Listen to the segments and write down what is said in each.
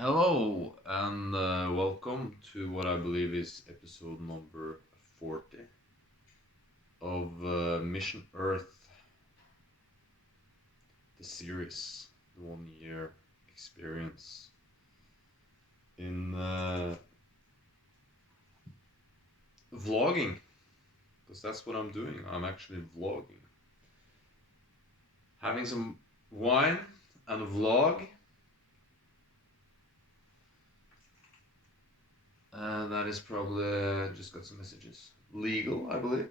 Hello and welcome to what I believe is episode number 40 of Mission Earth, the series, the 1 year experience in vlogging, because that's what I'm doing. I'm actually vlogging. Having some wine and a vlog. That is probably, just got some messages. Legal, I believe.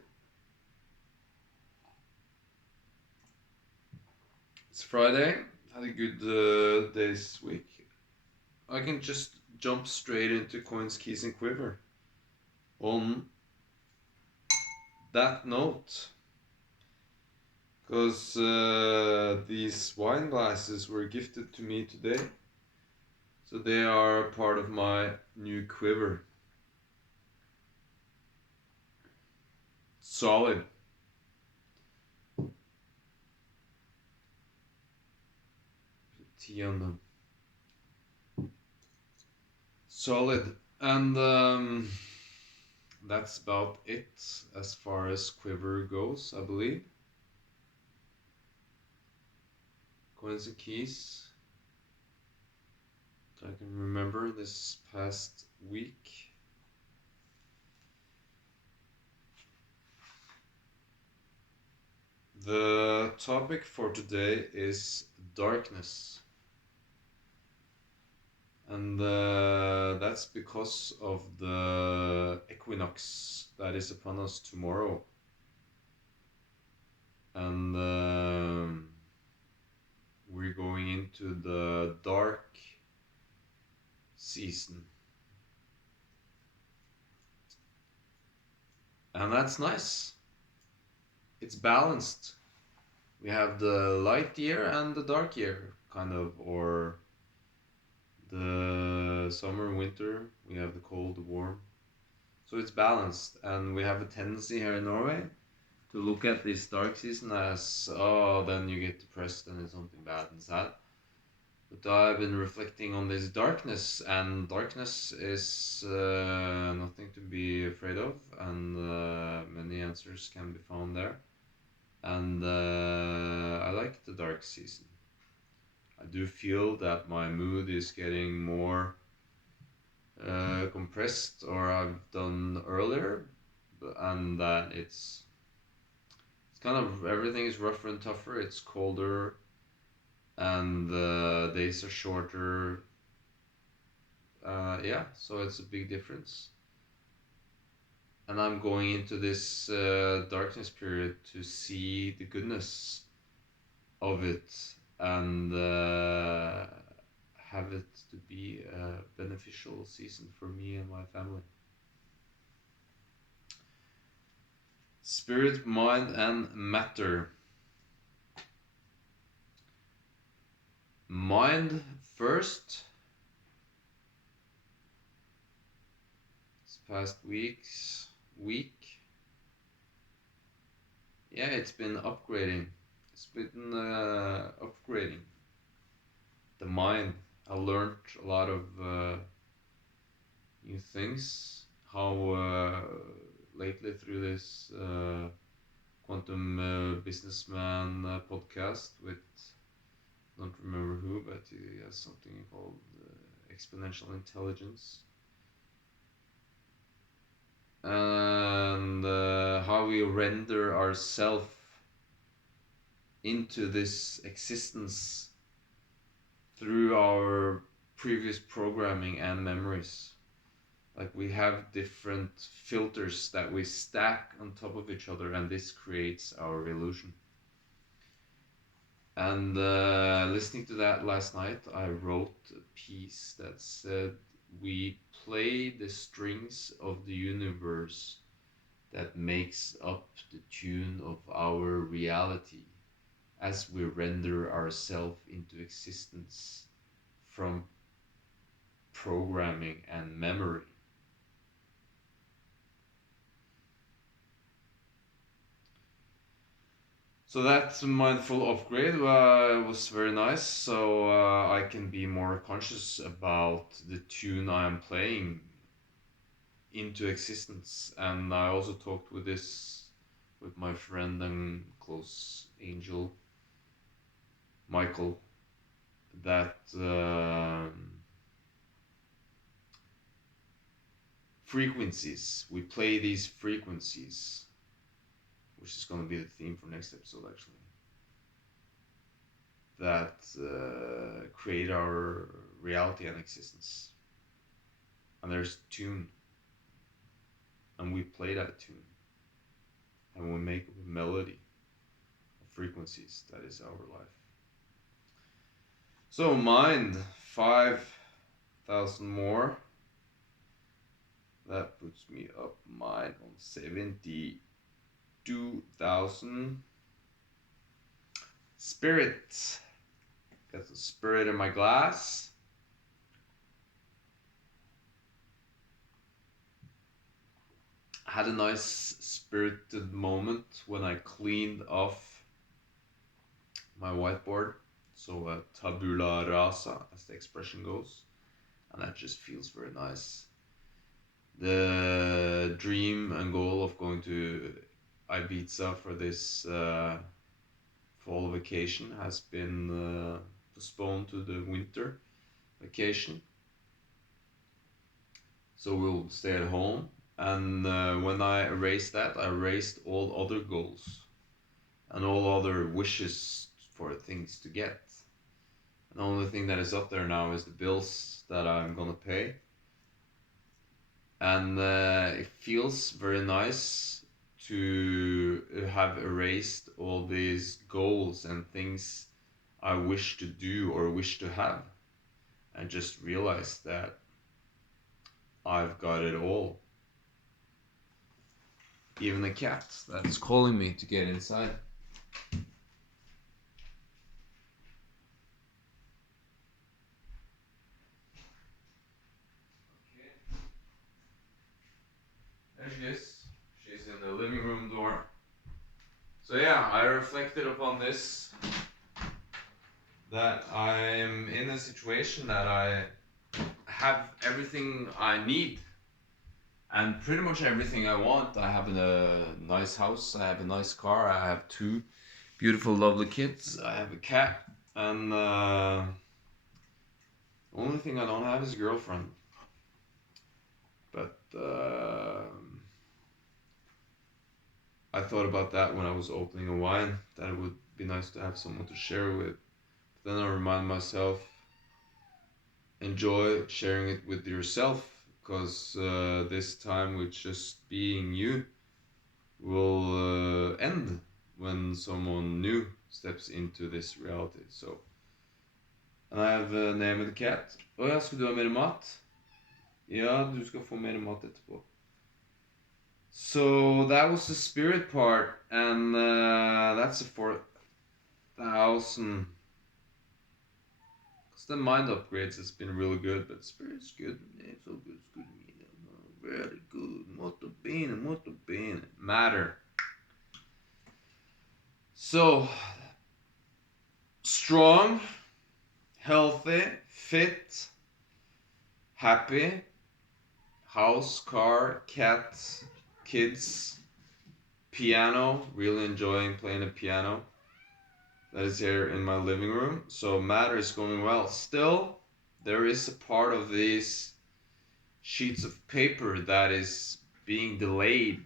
It's Friday. Had a good day this week. I can just jump straight into Coins, Keys, and Quiver. On that note, because these wine glasses were gifted to me today, so they are part of my new quiver. Solid. Tea on them. Solid. And that's about it as far as quiver goes, I believe. Coins and keys. I can remember this past week. The topic for today is darkness. And that's because of the equinox that is upon us tomorrow. And we're going into the dark season. And that's nice. It's balanced. We have the light year and the dark year, kind of, or the summer, winter, we have the cold, the warm. So it's balanced, and we have a tendency here in Norway to look at this dark season as, oh, then you get depressed and it's something bad and sad. But I've been reflecting on this darkness, and darkness is nothing to be afraid of, and many answers can be found there. And I like the dark season. I do feel that my mood is getting more compressed, or I've done earlier, and that it's kind of, everything is rougher and tougher. It's colder, and the days are shorter. Yeah, so it's a big difference. And I'm going into this darkness period to see the goodness of it, and have it to be a beneficial season for me and my family. Spirit, mind, and matter. Mind first. This past week. Yeah, it's been upgrading. It's been upgrading the mind. I learned a lot of new things. How lately through this quantum businessman podcast with, don't remember who, but he has something called exponential intelligence, and how we render ourself into this existence through our previous programming and memories. Like, we have different filters that we stack on top of each other, and this creates our illusion. And listening to that last night, I wrote a piece that said, we play the strings of the universe that makes up the tune of our reality as we render ourselves into existence from programming and memory. So that mindful upgrade was very nice. So I can be more conscious about the tune I am playing into existence. And I also talked with this with my friend and close angel Michael, that frequencies, we play these frequencies, which is going to be the theme for next episode actually, that create our reality and existence. And there's tune, and we play that tune, and we make a melody of frequencies. That is our life. So mind 5,000 more. That puts me up mine on 72,000. Spirit. Got some spirit in my glass. Had a nice spirited moment when I cleaned off my whiteboard. So tabula rasa, as the expression goes. And that just feels very nice. The dream and goal of going to Ibiza for this fall vacation has been postponed to the winter vacation. So we'll stay at home. And when I erased that, I erased all other goals and all other wishes for things to get. And the only thing that is up there now is the bills that I'm gonna pay. And it feels very nice to have erased all these goals and things I wish to do or wish to have, and just realize that I've got it all. Even a cat that is calling me to get inside. Okay. There she is. She's in the living room door. So yeah, I reflected upon this, that I'm in a situation that I have everything I need and pretty much everything I want. I have a nice house, I have a nice car, I have 2 beautiful, lovely kids, I have a cat, and the only thing I don't have is a girlfriend. But I thought about that when I was opening a wine, that it would be nice to have someone to share with. But then I remind myself, enjoy sharing it with yourself, because this time with just being you will end when someone new steps into this reality. So, and I have named the cat. Å ja, skal du ha mer mat? Ja, du skal få mer mat etterpå. So that was the spirit part, and that's a 4,000. Because the mind upgrades has been really good, but spirit's good. It's so good, it's good to me. Very good. Molto bene, molto bene. Matter. So, strong, healthy, fit, happy, house, car, cat, kids, piano, really enjoying playing the piano. That is here in my living room. So matter is going well. Still, there is a part of these sheets of paper that is being delayed.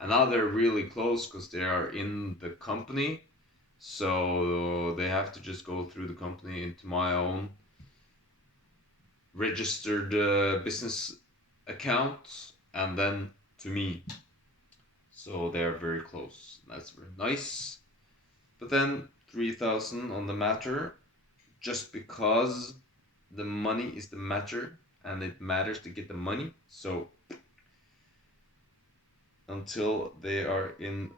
And now they're really close because they are in the company. So they have to just go through the company into my own registered business account and then to me. So they're very close. That's very nice. But then 3,000 on the matter, just because the money is the matter and it matters to get the money. So until they are in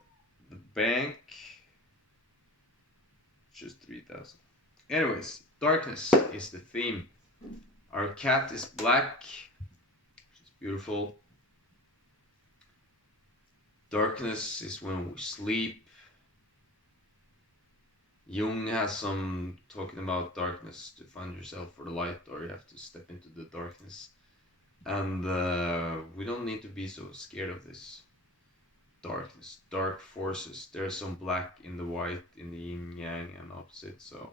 the bank, just 3,000. Anyways, darkness is the theme. Our cat is black. She's beautiful. Darkness is when we sleep. Jung has some talking about darkness to find yourself for the light, or you have to step into the darkness. And we don't need to be so scared of this darkness, dark forces. There's some black in the white, in the yin yang and opposite. So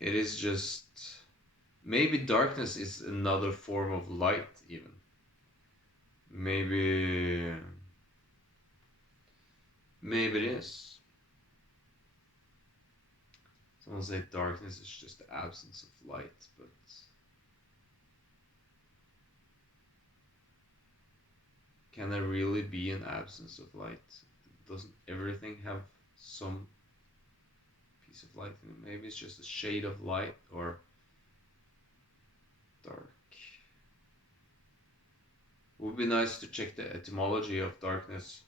it is just maybe darkness is another form of light, even. Maybe it is. Someone say darkness is just the absence of light, but can there really be an absence of light? Doesn't everything have some piece of light in it? Maybe it's just a shade of light or dark. It would be nice to check the etymology of darkness.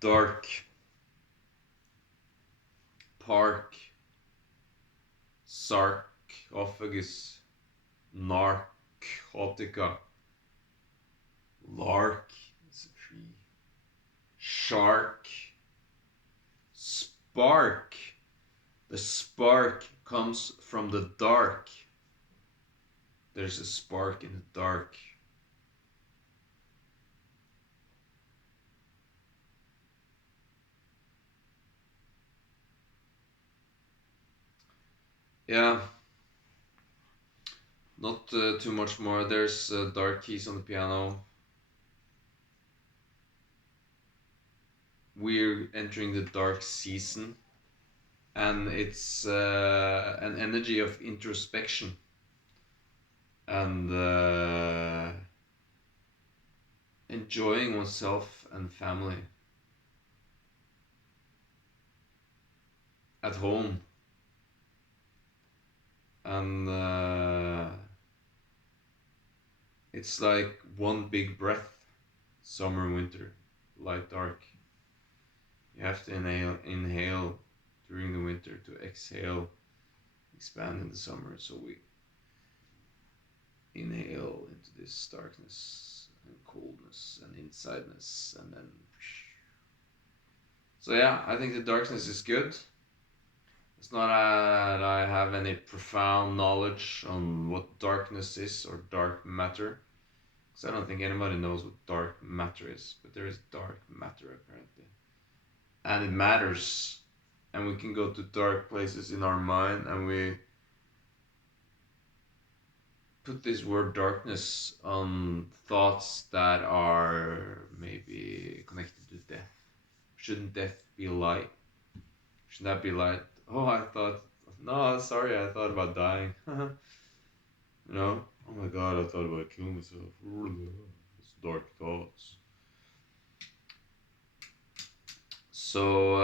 Dark, park, sarcophagus, narcotica, lark, it's a tree, shark, spark. The spark comes from the dark. There's a spark in the dark. Yeah, not too much more. There's dark keys on the piano. We're entering the dark season, and it's an energy of introspection and enjoying oneself and family at home. And it's like one big breath, summer, winter, light, dark. You have to inhale during the winter to exhale, expand in the summer. So we inhale into this darkness and coldness and insideness, and then. So yeah, I think the darkness is good. It's not that I have any profound knowledge on what darkness is or dark matter, because I don't think anybody knows what dark matter is, but there is dark matter apparently. And it matters. And we can go to dark places in our mind, and we put this word darkness on thoughts that are maybe connected to death. Shouldn't death be light? Should that be light? Oh, I thought, no, sorry, I thought about dying. You know? Oh my god, I thought about killing myself. It's dark thoughts. So,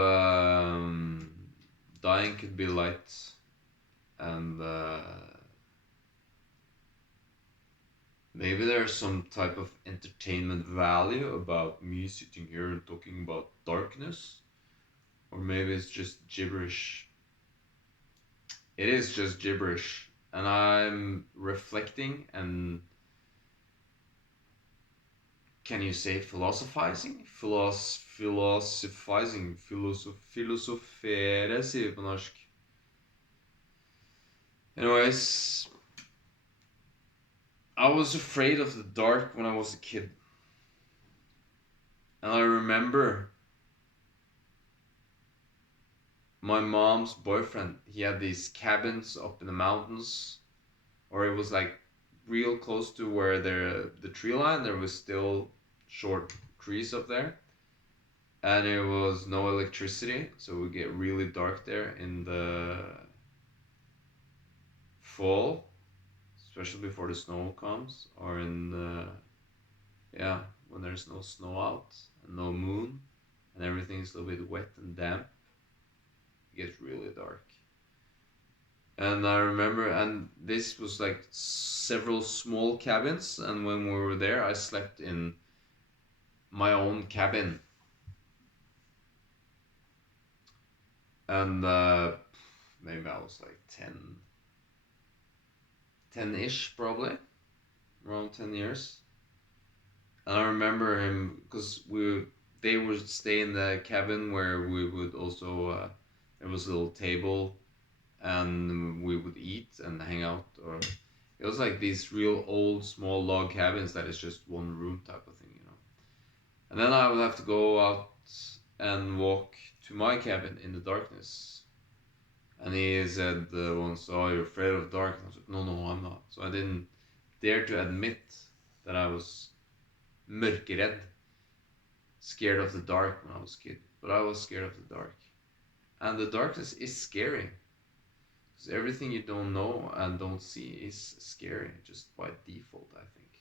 dying could be light, and maybe there's some type of entertainment value about me sitting here and talking about darkness, or maybe it's just gibberish. It is just gibberish, and I'm reflecting and can you say philosophizing? Philosophizing, filosofere sier vi på norsk. Anyways, I was afraid of the dark when I was a kid. And I remember my mom's boyfriend, he had these cabins up in the mountains, or it was like real close to where the tree line, there was still short trees up there. And it was no electricity, so it would get really dark there in the fall, especially before the snow comes, or in the, yeah, when there's no snow out and no moon and everything's a little bit wet and damp, it gets really dark. And I remember, and this was like several small cabins, and when we were there, I slept in my own cabin. And maybe I was like 10-ish probably, around 10 years. And I remember him, because they would stay in the cabin where we would also there was a little table and we would eat and hang out. Or it was like these real old small log cabins that is just one room type of thing, you know. And then I would have to go out and walk to my cabin in the darkness. And he said once, "Oh, you're afraid of dark?" And I was like, "No, no, I'm not." So I didn't dare to admit that I was mørkeredd, scared of the dark when I was a kid. But I was scared of the dark. And the darkness is scary. Because everything you don't know and don't see is scary, just by default, I think.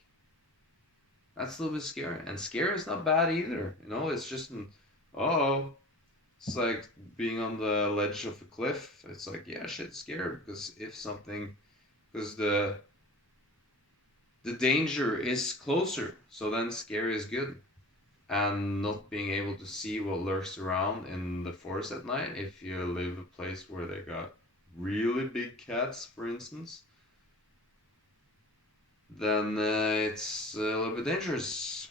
That's a little bit scary. And scary is not bad either. You know, it's just oh, it's like being on the ledge of a cliff. It's like, yeah, shit's scary because if something, because the danger is closer, so then scary is good. And not being able to see what lurks around in the forest at night, if you live a place where they got really big cats, for instance, then it's a little bit dangerous.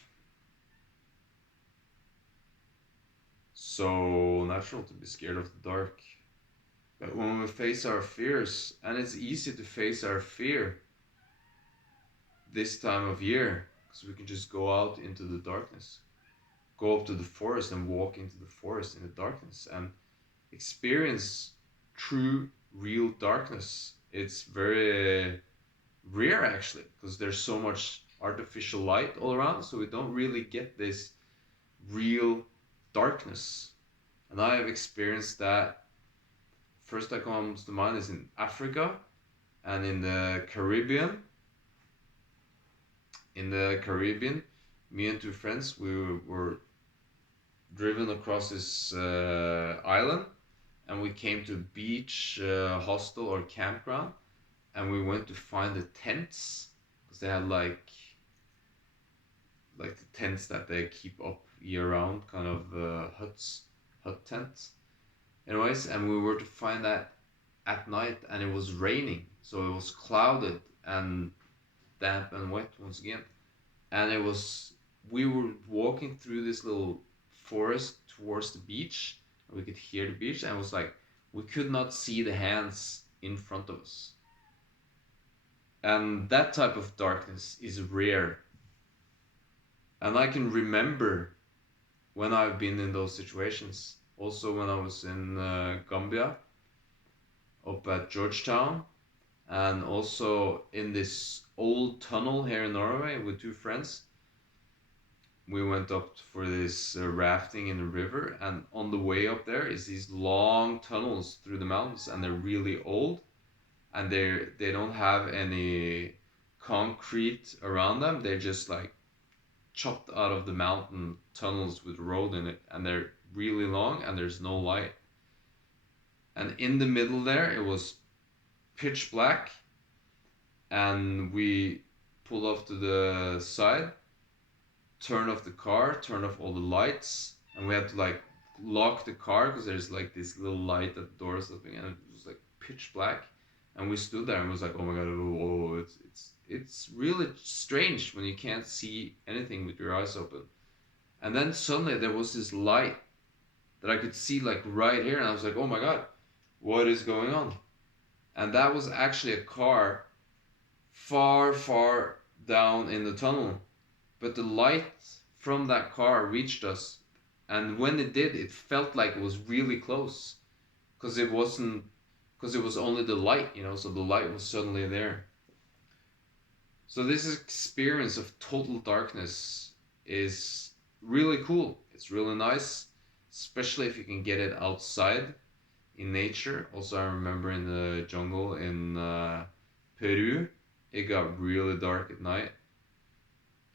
So natural to be scared of the dark. But when we face our fears, and it's easy to face our fear this time of year, because we can just go out into the darkness, go up to the forest and walk into the forest in the darkness and experience true, real darkness. It's very rare actually, because there's so much artificial light all around, so we don't really get this real darkness. And I have experienced that. First that comes to mind is in Africa and in the Caribbean. In the Caribbean, me and two friends, we were driven across this island, and we came to a beach hostel or campground, and we went to find the tents because they had like the tents that they keep up year round, kind of hut tents. Anyways, and we were to find that at night, and it was raining, so it was clouded and damp and wet once again. And it was we were walking through this little forest towards the beach, and we could hear the beach, and it was like we could not see the hands in front of us. And that type of darkness is rare. And I can remember when I've been in those situations. Also, when I was in Gambia, up at Georgetown, and also in this old tunnel here in Norway with two friends. We went up for this rafting in the river, and on the way up there is these long tunnels through the mountains, and they're really old, and they don't have any concrete around them. They're just like chopped out of the mountain tunnels with road in it, and they're really long, and there's no light. And in the middle there, it was pitch black, and we pulled off to the side, turn off the car, turn off all the lights, and we had to like lock the car because there's like this little light at the door or something, and it was like pitch black. And we stood there and was like, oh my god, oh, it's really strange when you can't see anything with your eyes open. And then suddenly there was this light that I could see like right here, and I was like, oh my god, what is going on? And that was actually a car far, far down in the tunnel. But the light from that car reached us, and when it did, it felt like it was really close, because it wasn't, because it was only the light, you know, so the light was suddenly there. So this experience of total darkness is really cool. It's really nice, especially if you can get it outside in nature. Also, I remember in the jungle in Peru, it got really dark at night,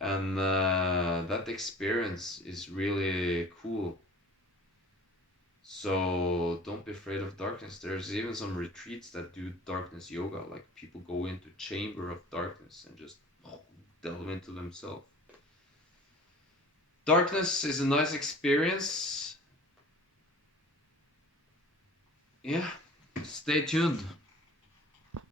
and that experience is really cool. So don't be afraid of darkness. There's even some retreats that do darkness yoga, like people go into chamber of darkness and just delve into themselves. Darkness is a nice experience. Yeah, stay tuned.